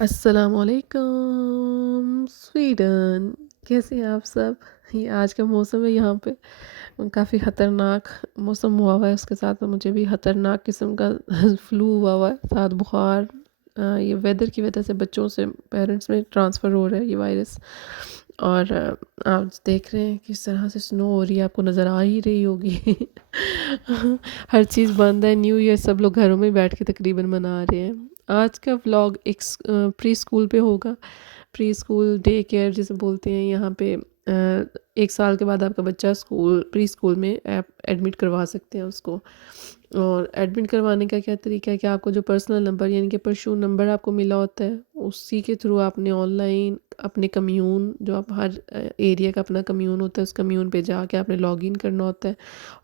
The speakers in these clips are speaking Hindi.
अस्सलामुअलैकुम स्वीडन। कैसे हैं आप सब? ये आज का मौसम है यहाँ पे काफ़ी ख़तरनाक मौसम हुआ हुआ है, उसके साथ में मुझे भी ख़तरनाक किस्म का फ्लू हुआ है, साथ बुखार। ये वेदर की वजह से बच्चों से पेरेंट्स में ट्रांसफ़र हो रहा है ये वायरस। और आप देख रहे हैं किस तरह से स्नो हो रही है, आपको नज़र आ ही रही होगी। हर चीज़ बंद है, न्यू ईयर सब लोग घरों में बैठ के तकरीबन मना रहे हैं। आज का व्लॉग एक प्री स्कूल पे होगा। प्री स्कूल डे केयर जिसे बोलते हैं यहाँ पे। 1 साल के बाद आपका बच्चा स्कूल प्री स्कूल में आप एडमिट करवा सकते हैं उसको। और एडमिट करवाने का क्या तरीका है कि आपको जो पर्सनल नंबर यानी कि परशू नंबर आपको मिला होता है, उसी के थ्रू आपने ऑनलाइन अपने कम्यून जो आप हर एरिया का अपना कम्यून होता है, उस कम्यून पे जाके आपने लॉगिन करना होता है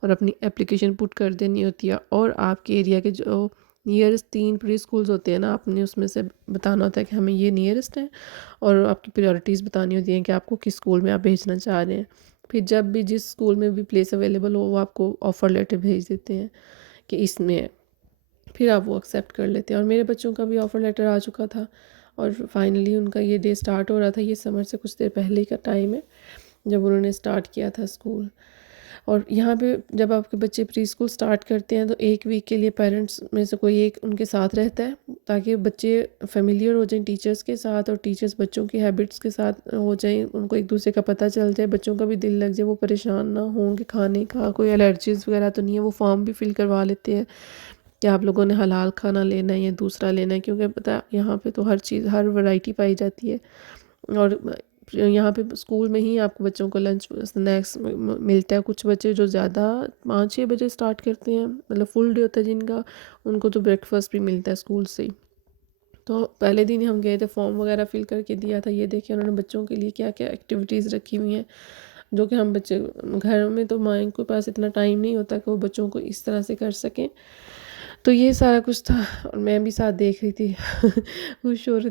और अपनी एप्लीकेशन पुट कर देनी होती है। और आपके एरिया के जो नियरेस्ट 3 प्री स्कूल्स होते हैं ना, आपने उसमें से बताना होता है कि हमें ये नियरेस्ट है और आपकी प्रायोरिटीज़ बतानी होती हैं कि आपको किस स्कूल में आप भेजना चाह रहे हैं। फिर जब भी जिस स्कूल में भी प्लेस अवेलेबल हो वो आपको ऑफ़र लेटर भेज देते हैं कि इसमें है। फिर आप वो एक्सेप्ट कर लेते हैं। और मेरे बच्चों का भी ऑफ़र लेटर आ चुका था और फाइनली उनका ये डे स्टार्ट हो रहा था। ये समर से कुछ देर पहले का टाइम है जब उन्होंने स्टार्ट किया था स्कूल। और यहाँ पे जब आपके बच्चे प्री स्कूल स्टार्ट करते हैं तो 1 वीक के लिए पेरेंट्स में से कोई एक उनके साथ रहता है, ताकि बच्चे फेमिलियर हो जाएं टीचर्स के साथ और टीचर्स बच्चों की हैबिट्स के साथ हो जाएं, उनको एक दूसरे का पता चल जाए, बच्चों का भी दिल लग जाए, वो परेशान ना हों कि खाने का कोई एलर्जीज़ वगैरह तो नहीं है। वो फॉर्म भी फिल करवा लेते हैं कि आप लोगों ने हलाल खाना लेना है या दूसरा लेना है, क्योंकि पता है यहाँ पे तो हर चीज़ हर वैरायटी पाई जाती है। और यहाँ पे स्कूल में ही आपको बच्चों को लंच स्नैक्स मिलता है। कुछ बच्चे जो ज़्यादा 5-6 बजे स्टार्ट करते हैं, मतलब फुल डे होता है जिनका, उनको तो ब्रेकफास्ट भी मिलता है स्कूल से ही। तो पहले दिन ही हम गए थे, फॉर्म वगैरह फिल करके दिया था। ये देखिए उन्होंने बच्चों के लिए क्या क्या एक्टिविटीज़ रखी हुई हैं, जो कि हम बच्चे घर में तो माँ के पास इतना टाइम नहीं होता कि वो बच्चों को इस तरह से कर सकें। तो ये सारा कुछ था और मैं भी साथ देख रही थी। खुश हो रहे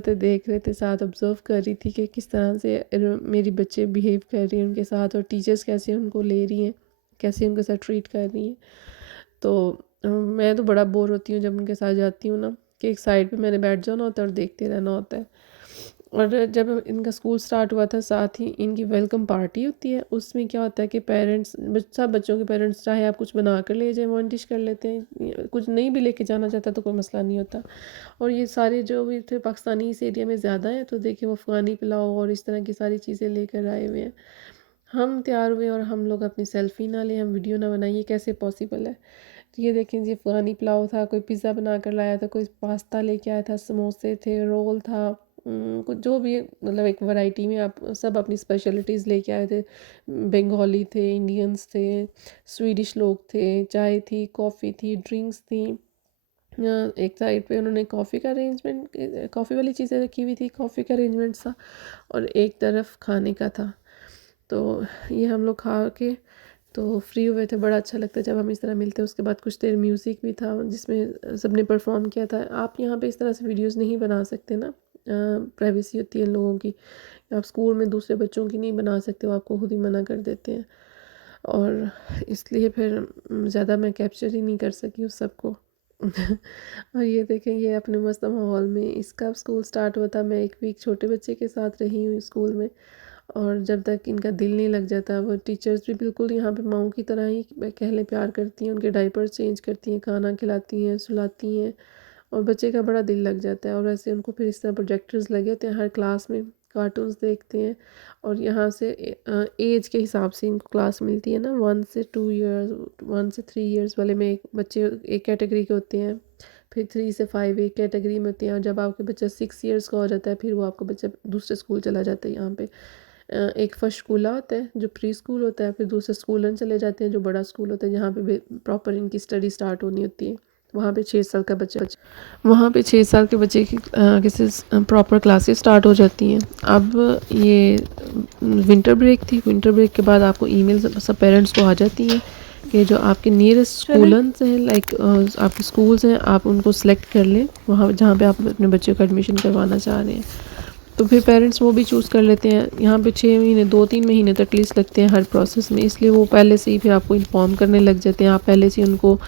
थे, देख रहे थे, साथ ऑब्ज़र्व कर रही थी कि किस तरह से मेरी बच्चे बिहेव कर रही हैं उनके साथ और टीचर्स कैसे उनको ले रही हैं, कैसे उनके साथ ट्रीट कर रही हैं। तो मैं तो बड़ा बोर होती हूँ जब उनके साथ जाती हूँ ना, कि एक साइड पे मैंने बैठ जाना होता है और देखते रहना होता है। और जब इनका स्कूल स्टार्ट हुआ था, साथ ही इनकी वेलकम पार्टी होती है। उसमें क्या होता है कि पेरेंट्स सब बच्चों के पेरेंट्स चाहे आप कुछ बना कर ले जाएं, वन डिश कर लेते हैं, कुछ नहीं भी लेके जाना चाहता तो कोई मसला नहीं होता। और ये सारे जो भी थे पाकिस्तानी इस एरिया में ज़्यादा हैं, तो देखिए वो अफ़गानी पुलाव और इस तरह की सारी चीज़ें लेकर आए हुए हैं। हम तैयार हुए और हम लोग अपनी सेल्फ़ी ना लें, हम वीडियो ना बनाएं, ये कैसे पॉसिबल है? तो ये देखें जी, अफ़गानी पुलाव था, कोई पिज़्ज़ा बना कर लाया था, कोई पास्ता लेके आया था, समोसे थे, रोल था, कुछ जो भी मतलब एक वैरायटी में आप सब अपनी स्पेशलिटीज़ लेके आए थे। बंगाली थे, इंडियंस थे, स्वीडिश लोग थे, चाय थी, कॉफ़ी थी, ड्रिंक्स थी। एक साइड पे उन्होंने कॉफ़ी का अरेंजमेंट, कॉफ़ी वाली चीज़ें रखी हुई थी, कॉफ़ी का अरेंजमेंट था और एक तरफ खाने का था। तो ये हम लोग खा के तो फ्री हुए थे। बड़ा अच्छा लगता है जब हम इस तरह मिलते हैं। उसके बाद कुछ देर म्यूज़िक भी था जिसमें सबने परफॉर्म किया था। आप यहाँ पे इस तरह से वीडियोस नहीं बना सकते ना, प्राइवेसी होती है इन लोगों की। आप स्कूल में दूसरे बच्चों की नहीं बना सकते, वो आपको खुद ही मना कर देते हैं। और इसलिए फिर ज़्यादा मैं कैप्चर ही नहीं कर सकी उस सब को। और ये देखें, ये अपने मस्त माहौल में इसका स्कूल स्टार्ट हुआ था। मैं 1 वीक छोटे बच्चे के साथ रही हूँ स्कूल में और जब तक इनका दिल नहीं लग जाता, वो टीचर्स भी बिल्कुल यहाँ पे माँओं की तरह ही कह लें प्यार करती हैं, उनके डायपर्स चेंज करती हैं, खाना खिलाती हैं, सुलाती हैं और बच्चे का बड़ा दिल लग जाता है। और वैसे उनको फिर इस तरह प्रोजेक्टर्स लगे होते हैं हर क्लास में, कार्टून्स देखते हैं। और यहाँ से एज के हिसाब से इनको क्लास मिलती है ना, 1 से 2 ईयर्स, 1 से 3 ईयर्स वाले में एक बच्चे एक कैटेगरी के होते हैं, फिर 3 से 5 एक कैटेगरी में होते हैं। और जब आपके बच्चा 6 ईयर्स का हो जाता है फिर वो आपका बच्चा दूसरे स्कूल चला जाता है। यहाँ पे एक फर्स्ट स्कूल होता है जो प्री स्कूल होता है, फिर दूसरे स्कूलन चले जाते हैं जो बड़ा स्कूल होता है, जहाँ पे प्रॉपर इनकी स्टडी स्टार्ट होनी होती है। वहाँ पे 6 साल का बच्चा वहाँ पे 6 साल के बच्चे की किसी प्रॉपर क्लासेस स्टार्ट हो जाती हैं। अब ये विंटर ब्रेक थी, विंटर ब्रेक के बाद आपको ईमेल सब पेरेंट्स को आ जाती हैं कि जो आपके नियरेस्ट स्कूल्स हैं, लाइक आपके स्कूल्स हैं, आप उनको सेलेक्ट कर लें वहाँ जहाँ पे आप अपने बच्चे को एडमिशन करवाना चाह रहे हैं। तो फिर पेरेंट्स वो भी चूज़ कर लेते हैं। यहाँ पे 6 महीने 2-3 महीने तो एटलीस्ट लगते हैं हर प्रोसेस में, इसलिए वो पहले से ही फिर आपको इन्फॉर्म करने लग जाते हैं। आप पहले से ही उनको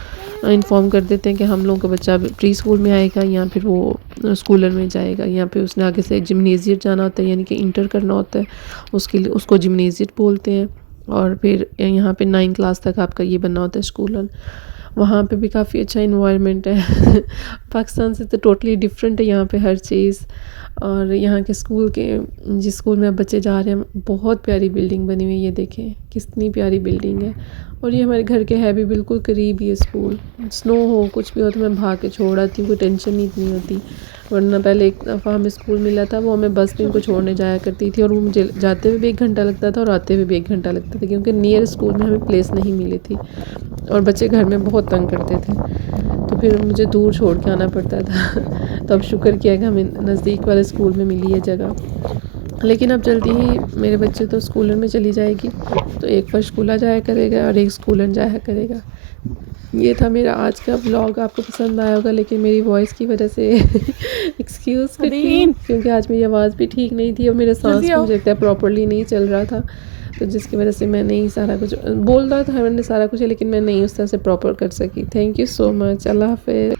इन्फॉर्म कर देते हैं कि हम लोगों का बच्चा प्री स्कूल में आएगा या फिर वो स्कूलर में जाएगा, या फिर उसने आगे से जिम्नेजियट जाना होता है, यानी कि इंटर करना होता है, उसके लिए उसको जिम्नेजियट बोलते हैं। और फिर यहाँ पे 9 क्लास तक आपका ये बनना होता है स्कूलर। वहाँ पे भी काफ़ी अच्छा इन्वायरमेंट है पाकिस्तान से तो टोटली डिफरेंट है यहाँ पे हर चीज़। और यहाँ के स्कूल के जिस स्कूल में अब बच्चे जा रहे हैं, बहुत प्यारी बिल्डिंग बनी हुई है, ये देखें कितनी प्यारी बिल्डिंग है। और ये हमारे घर के है भी बिल्कुल करीब ही है स्कूल। स्नो हो कुछ भी हो तो मैं भाग के छोड़ आती हूँ, कोई टेंशन नहीं इतनी होती। वरना पहले एक दफ़ा हमें स्कूल मिला था, वो हमें बस में उनको छोड़ने जाया करती थी, और वो मुझे जाते हुए भी 1 घंटा लगता था और आते हुए भी 1 घंटा लगता था, क्योंकि नियर स्कूल में हमें प्लेस नहीं मिली थी और बच्चे घर में बहुत तंग करते थे, तो फिर मुझे दूर छोड़ के आना पड़ता था। तब शुक्र किया कि हमें नज़दीक वाले स्कूल में मिली है जगह। लेकिन अब जल्दी ही मेरे बच्चे तो स्कूलर में चली जाएगी, तो एक पंचकूला जाया करेगा और एक स्कूलर जाया करेगा। ये था मेरा आज का व्लॉग, आपको पसंद आया होगा, लेकिन मेरी वॉइस की वजह से एक्सक्यूज़ करती हूँ, क्योंकि आज मेरी आवाज़ भी ठीक नहीं थी और मेरा सांस भी मुझे लगता है प्रॉपर्ली नहीं चल रहा था, तो जिसकी वजह से मैं नहीं सारा कुछ बोल रहा था, मैंने सारा कुछ है, लेकिन मैं नहीं उस तरह से प्रॉपर कर सकी। Thank you so much. अल्लाह हाफ़िज़।